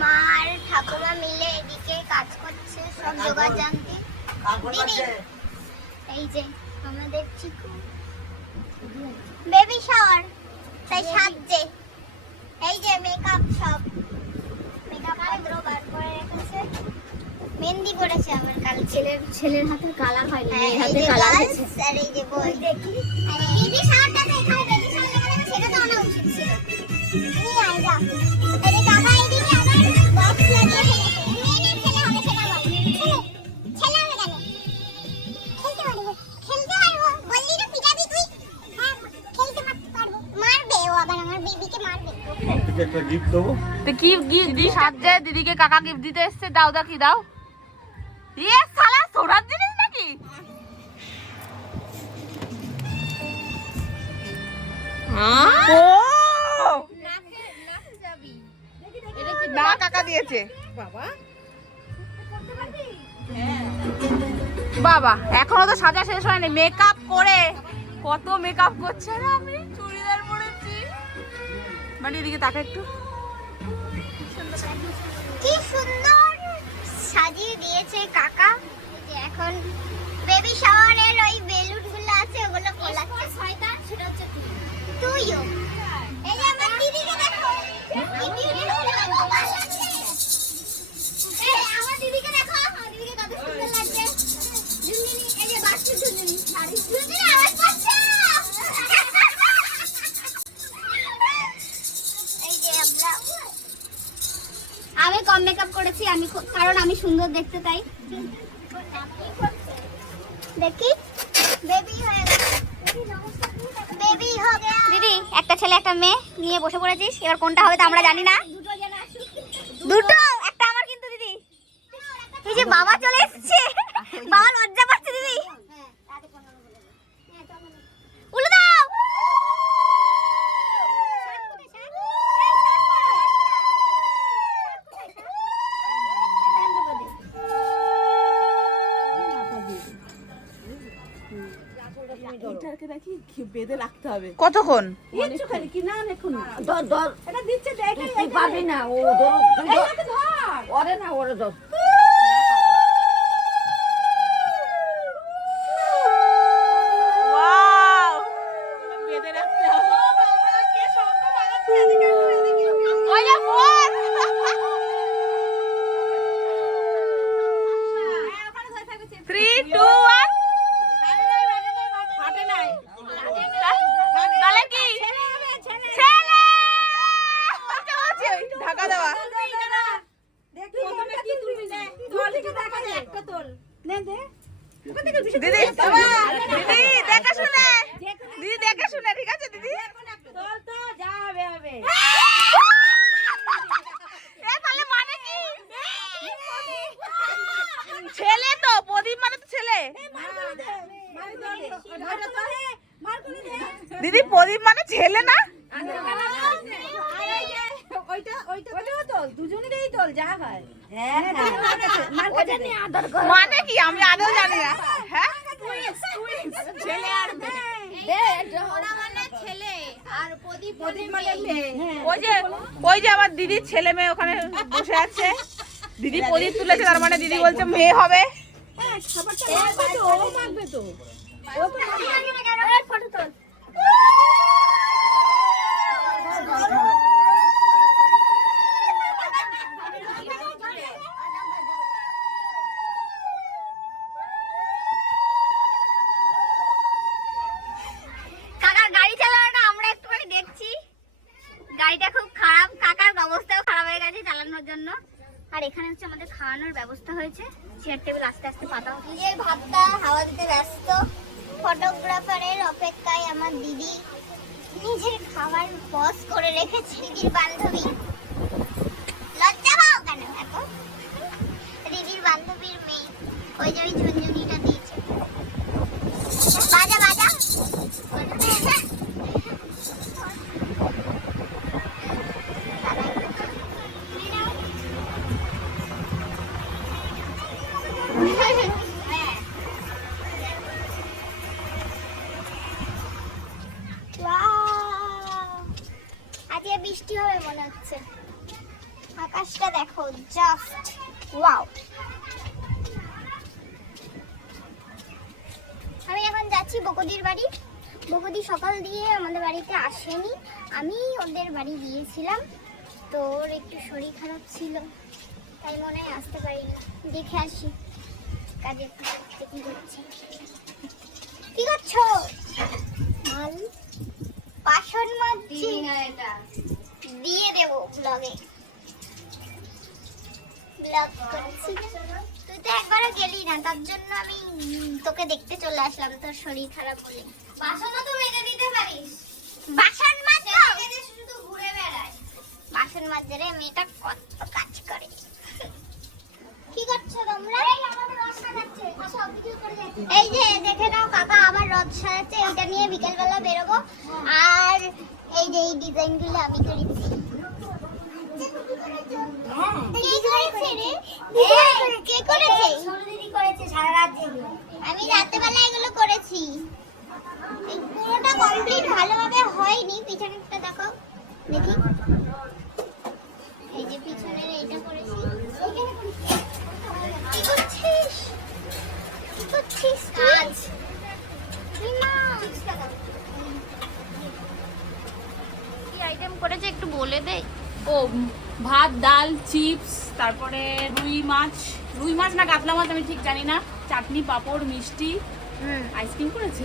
মা আর ঠাকুমা মিলে এদিকে কাজ করছে, সব জোগাড় জানতে। দিদি এই যে আমাদের চিকু বেবি শাওয়ার, তাই সাজছে। এই যে মেকআপ, সব মেকআপ পত্র বার করে রেখেছে। মেহেন্দি পড়েছে আমার কাল। ছেলের হাতের কালার হয়নি, মেয়ের হাতে কালার হয়েছে। আর এই যে বই দেখি, বেবি শাওয়ারটা তো এখানে বেবি শাওয়ার লাগানো, সেটা তো আনা উচিত ছিল। নিয়ে আয় যা। এই যে কাকা এদিকে আবার বক্স লাগিয়ে ফেলেছে। মেয়ের ছেলে হবে সেটা বল। ছেলে হবে কেন? খেলতে পারবো, খেলতে পারবো বললি না, পিটাবি তুই। হ্যাঁ খেলতে পারবো। মারবে ও, আবার আমার বেবিকে মারবে। তোকে একটা গিফট দেবো। তো কি গিফট দি? সাজে দিদিকে কাকা গিফট দিতে এসেছে। দাও দা, কি দাও? এ শালা সোনার জিনিস নাকি? ও না, কাকা দিয়েছে। বাবা এখনো তো সাজা শেষ হয়নি। মেকআপ করে কত মেকআপ করছে না, আমি চুড়িদার পরেছি। মানে এদিকে তাকা একটু। কি সুন্দর সাজিয়ে দিয়েছে কাকা। এই যে এখন বেবি শাওয়ারের ওই বেলুনগুলো আছে, ওগুলো ফোলাচ্ছে। শয়তান সেটা হচ্ছে তুইও। এই যে আমার দিদিকে দেখো, কি বিউটিফুল লাগছে। এই আমার দিদিকে দেখো, আমার দিদিকে কত সুন্দর লাগছে। ঝুনঝুনি, এই যে বাচ্চা ঝুনঝুনি, শাড়ি ঝুনঝুনি আওয়াজ পাচ্ছে। এই যে আমি কম মেকআপ করেছি, আমি কারণ আমি সুন্দর দেখতে তাই। দেখি বেবি হয়ে গেছে, বেবি হয়ে গেছে। দিদি একটা ছেলে একটা মেয়ে নিয়ে বসে পড়েছিস, এবার কোনটা হবে তা আমরা জানি না। দুটো, একটা আমার কিন্তু দিদি। এই যে বাবা চলে এসেছে, বাবা লজ্জা পাচ্ছে দিদি। উল্টো দাও। বেঁধে রাখতে হবে কতক্ষণ? পারবি না, ও ওরে না, ওরে ধর। ওয়াও, বেঁধে রাখতে হবে। ওই যে বল। 3, 2, 1 তাহলে কি ছেলে ঢাকা দেওয়া। দিদি দিদি দেখে শুনে, দিদি দেখে শুনে, ঠিক আছে দিদি? তাহলে মানে কি? ছেলে তো, প্রদীপ মানে তো ছেলে। দিদি প্রদীপ মানে ছেলে না? মানে কি আমি আদৌ জানি না। হ্যাঁ ছেলে আর ওই যে আমার দিদির ছেলে মেয়ে ওখানে বসে আছে। দিদি প্রদীপ তুলেছে, তার মানে দিদি বলছে মেয়ে হবে। কাকার গাড়ি চালানোটা আমরা একটুখানি দেখছি। গাড়িটা খুব খারাপ, কাকার অবস্থাও খারাপ হয়ে গেছে চালানোর জন্য। আর এখানে হচ্ছে আমাদের খাওয়ানোর ব্যবস্থা হয়েছে, চেয়ার টেবিল আস্তে আস্তে পাতা হচ্ছে। নিজের ভাতটা হাওয়া দিতে ব্যস্ত, ফটোগ্রাফারের অপেক্ষায় আমার দিদি নিজের খাবার পজ করে রেখেছে। দিদির বান্ধবী, লজ্জা পাও কেন এত? দিদির বান্ধবীর মেয়ে, ওই যে ওই ঝুনঝুনিটা দিয়েছে। বাজা বাজা। আজকে বৃষ্টি হবে মনে হচ্ছে, আকাশ আকাশটা দেখো, জাস্ট ওয়াও। আমি এখন যাচ্ছি বকুদির বাড়ি। বকুদি সকাল দিয়ে আমাদের বাড়িতে আসেনি, আমি ওদের বাড়ি গিয়েছিলাম, তো ওর একটু শরীর খারাপ ছিল, তাই মনে হয় আসতে পারিনি। দেখে আসি কাজে কি করছে। কি করছো? মাল বাসন মাজছি, দিয়ে দেবো ব্লগে। ব্লগ করছি। তুই তো একবারও গেলি না, তার জন্য আমি তোকে দেখতে চলে আসলাম, তোর শরীর খারাপ বলে। বাসনও তো মেজে দিতে পারিস। বাসন মাজো, শুধু ঘুরে বেড়ায়। বাসন মাজে রে, মেয়েটা কত কাজ করে। কি করছো তোমরা? এই যে দেখে নাও, কাকা আবার রথ সাজাচ্ছে, এটা নিয়ে বিকেলবেলা বেরোবো। আর এই যে এই ডিজাইনগুলো আমি করেছি। আমি রাতেবেলা এগুলো করেছি, পুরোটা কমপ্লিট ভালোভাবে হয়নি। পিছনেরটা দেখো, দেখি। এই যে পিছনের এইটা করেছি। কি করছিস? কি করছিস কাজ? কি আইটেম করেছে একটু বলে দে। ও ভাত, ডাল, চিপস, তারপরে রুই মাছ না কাতলা মাছ আমি ঠিক জানি না, চাটনি, পাঁপড়, মিষ্টি, আইসক্রিম করেছে।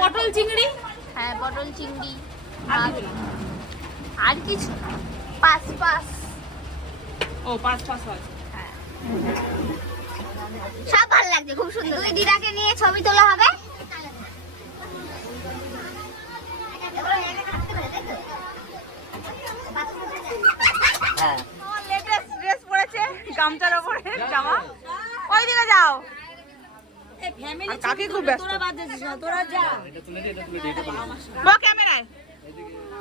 পটল চিংড়ি। হ্যাঁ, পটল চিংড়ি আর কিছু পাঁচ ও পাঁচ আছে। সব ভালো লাগছে, খুব সুন্দর। দুই দিদাকে নিয়ে ছবি তোলা হবে। লেটেস্ট ড্রেস পরেছে, গামছার উপরে জামা। ওইদিকে যাও। কাকি খুব ব্যস্ত। তোরা যা। বল ক্যামেরায়।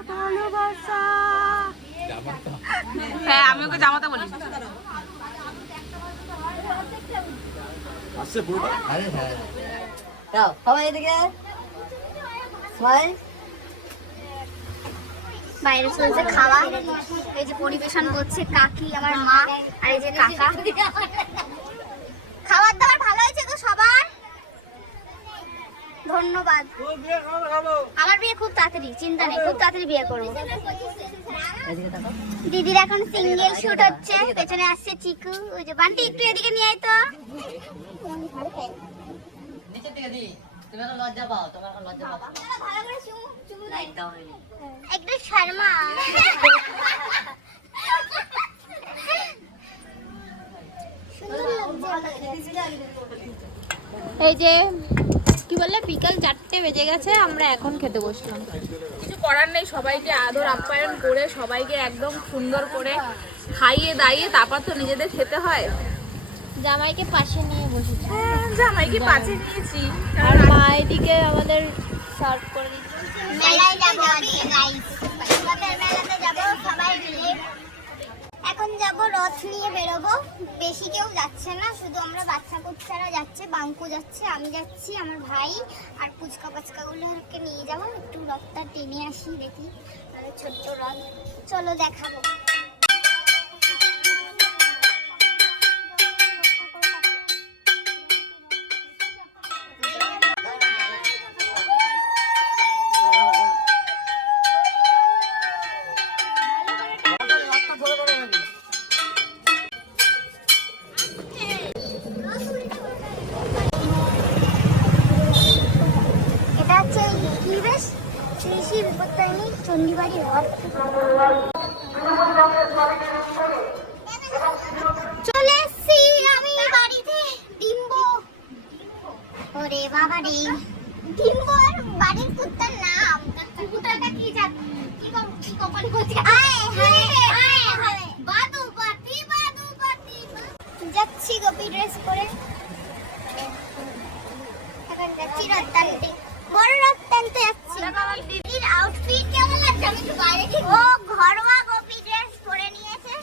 ভালোবাসা। হ্যাঁ, আমি ওকে জামাতা বলি। আসছে পুরো। আরে হ্যাঁ। যাও, সবাই এদিকে। সবাই বাইরে চলছে খাওয়া, এই যে পরিবেশন করছে কাকি, আমার মা, আর এই যে কাকা। খাবার দাবার ভালো হয়েছে তো সবার? ধন্যবাদ। আমার বিয়ে খুব তাড়াতাড়ি, চিন্তা নেই, খুব তাড়াতাড়ি বিয়ে করবো। দিদির এখন সিঙ্গেল শুট হচ্ছে, পেছনে আসছে চিকু। ওই যে বান্টি, একটু এদিকে নিয়ে আয় তো। নিচের দিকে দি। তুমি এখন লজ্জা পাও, তোমার এখন লজ্জা পাও। ভালো করে চুমু লাইট দাও হয়নি। একটু শর্মা। এই যে কি বললে, বিকাল 4টে বেজে গেছে, আমরা এখন খেতে বসলাম। কিছু করার নেই, সবাইকে আদর আপ্যায়ন করে সবাইকে একদম সুন্দর করে খাইয়ে দাইয়ে তারপর তো নিজেদের খেতে হয়। জামাইকে পাশে নিয়ে বসেছি, জামাইকে পাশে নিয়েছি, আর মা এদিকে আমাদের সার্ভ করে দিচ্ছে। মেলায় যাবো আজকে গাইস, মেলাতে যাবো সবাই মিলে। এখন যাব রথ নিয়ে বেরোবো, বেশি কেউ যাচ্ছে না, শুধু আমরা বাচ্চা কুচ্চারা যাচ্ছে, বাঙ্কু যাচ্ছে, আমি যাচ্ছি, আমার ভাই আর পুচকা পাচকাগুলোকে নিয়ে যাবো। একটু রথটা টেনে আসি, দেখি আমাদের ছোট্ট রথ। চলো দেখাবো। এটা হচ্ছে কি বেশ, শ্রী শ্রী বিপত্তারিণী চণ্ডীবাড়ি রথ। চলে এসছি আমি বাড়িতে। ডিম্বো, ওরে বাবা রে, ডিম্বোর বাড়ির কুত্তার নাম। কুত্তাটা কি জাত? কি কপাল করছে? বাদু পাতি। যাচ্ছি গোপী ড্রেস পরে, এখন যাচ্ছি রথ টানতে, বড় রথ টানতে যাচ্ছি। দিদির আউটফিট কেমন লাগছে? আমি একটু বাইরে কি, ও ঘরোয়া গোপী ড্রেস পরে নিয়েছে,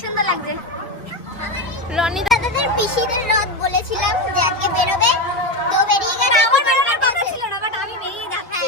সুন্দর লাগছে। রনি দাদাদের পিসিদের রথ বলেছিলাম যে আজকে বেরোবে, তো বেরিয়ে গেছে। আমার বেরোনোর কথা ছিল না, বাট আমি বেরিয়ে যাচ্ছি।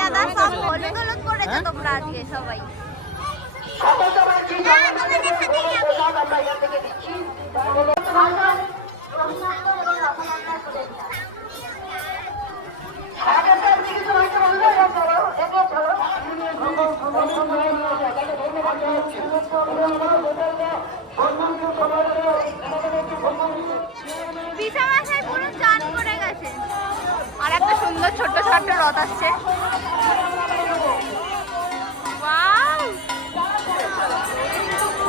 দাদা সব হলুদ হলুদ করেছো তোমরা আজকে সবাই। বিছানায় পুরো চান করে গেছে। আর একটা সুন্দর ছোট্ট ছোট্ট রথ আসছে। Wow!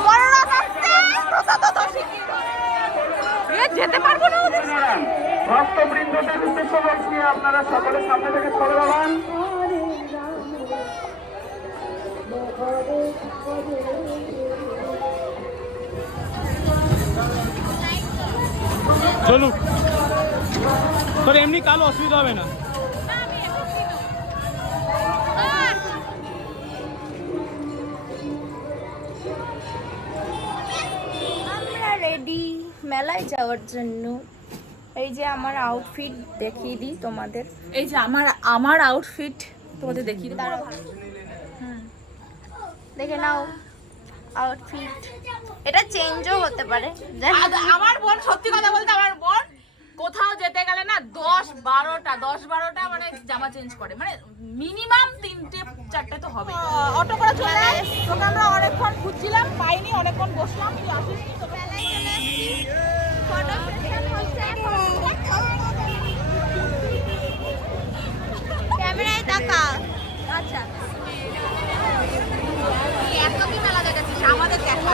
বড় রথ আসছে। যেতে পারবো না ওদের সাথে। ভক্তবৃন্দদের উদ্দেশ্য বলছি আপনারা সকলে সামনে থেকে সরে দাঁড়ান। চলুক, তোর এমনি কালো অসুবিধা হবে না। আমরা রেডি মেলায় যাওয়ার জন্য। এই যে আমার আউটফিট দেখিয়ে দিই তোমাদের। এই যে আমার আউটফিট তোমাদের দেখিয়ে দেবো। দেখে নাও আউটফিট, এটা চেঞ্জও হতে পারে। আমার বোন, সত্যি কথা বলতে আমার বোন কোথাও যেতে গেলে না 10-12টা মানে জামা চেঞ্জ করে, মানে মিনিমাম 3-4টে তো হবে। অটো করে চলে আসি, তোকে আমরা অনেকক্ষণ খুঁজছিলাম, পাইনি, অনেকক্ষণ বসলাম, তুই আসিসনি, তোকে ক্যামেরায় তাকা। আচ্ছা আমাদের দেখা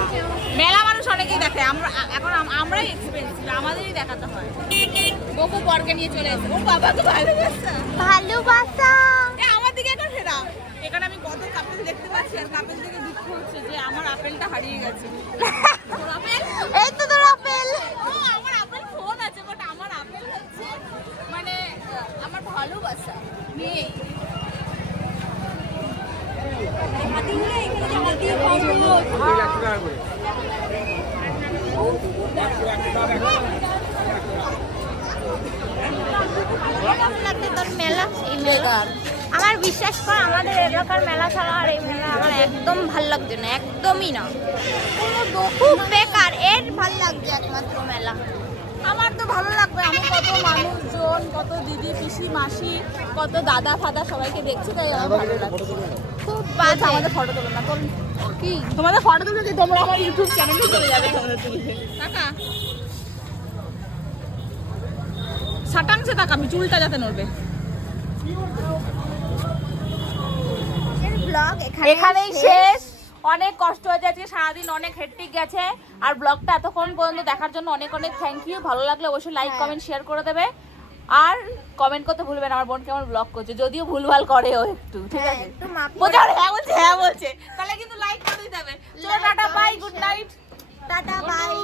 মেলা মানুষ অনেকেই দেখে, আমরা এখন আমরাই এক্সপেন্সিভ, আমাদেরই দেখাতে হয়। বহু বর্গে নিয়ে চলে এসেছে। ও বাবা তো ভালোবাসা ভালোবাসা আমার দিকে এখন ফেরা। এখানে আমি কত কাপেল দেখতে পাচ্ছি, আর কাপেল থেকে দুঃখ হচ্ছে যে আমার আপেলটা হারিয়ে গেছে। তোর আপেল? এই তো তোর আপেল। ও, আমার আপেল ফোন আছে, বাট আমার আপেল হচ্ছে মানে আমার ভালোবাসা নেই। তোর মেলা, এই মেলা আমার বিশ্বাস কর, আমাদের এলাকার মেলা ছাড়া আর এই মেলা আমার একদম ভাল লাগছে না, একদমই না। খুব বেকার, এর ভাল লাগছে একমাত্র মেলা। আমার তো ভালো লাগবে, আমি কত মানুষজন, কত দিদি পিসি মাসি, কত দাদা ফাদা সবাইকে দেখছি, তাই আমার ভালো লাগছে। খুব বাজে। আমাদের ফটো তুলো না, তোর কি তোমাদের ফটো তুলে দিয়ে তোমরা আমার ইউটিউব চ্যানেলে চলে যাবে তোমাদের তুলে। টাকা সাটাংশে টাকা, আমি চুলটা যাতে নড়বে। ব্লগ এখানেই শেষ। অনেক কষ্ট হয়েছে আজকে, সারাদিন অনেক হেক্টিক গেছে। আর ব্লগটা এতক্ষণ পর্যন্ত দেখার জন্য অনেক অনেক থ্যাংক ইউ। ভালো লাগলে অবশ্যই লাইক কমেন্ট শেয়ার করে দেবে, আর কমেন্ট করতে ভুলবেন আমার বোন কেমন ব্লগ করছে, যদিও ভুলভাল করে ও একটু, ঠিক আছে? একটু মাপ বোঝা হ্যাঁ বলছে, তাহলে কিন্তু লাইক করে দিতে হবে। চলো tata, bye, good night, tata by.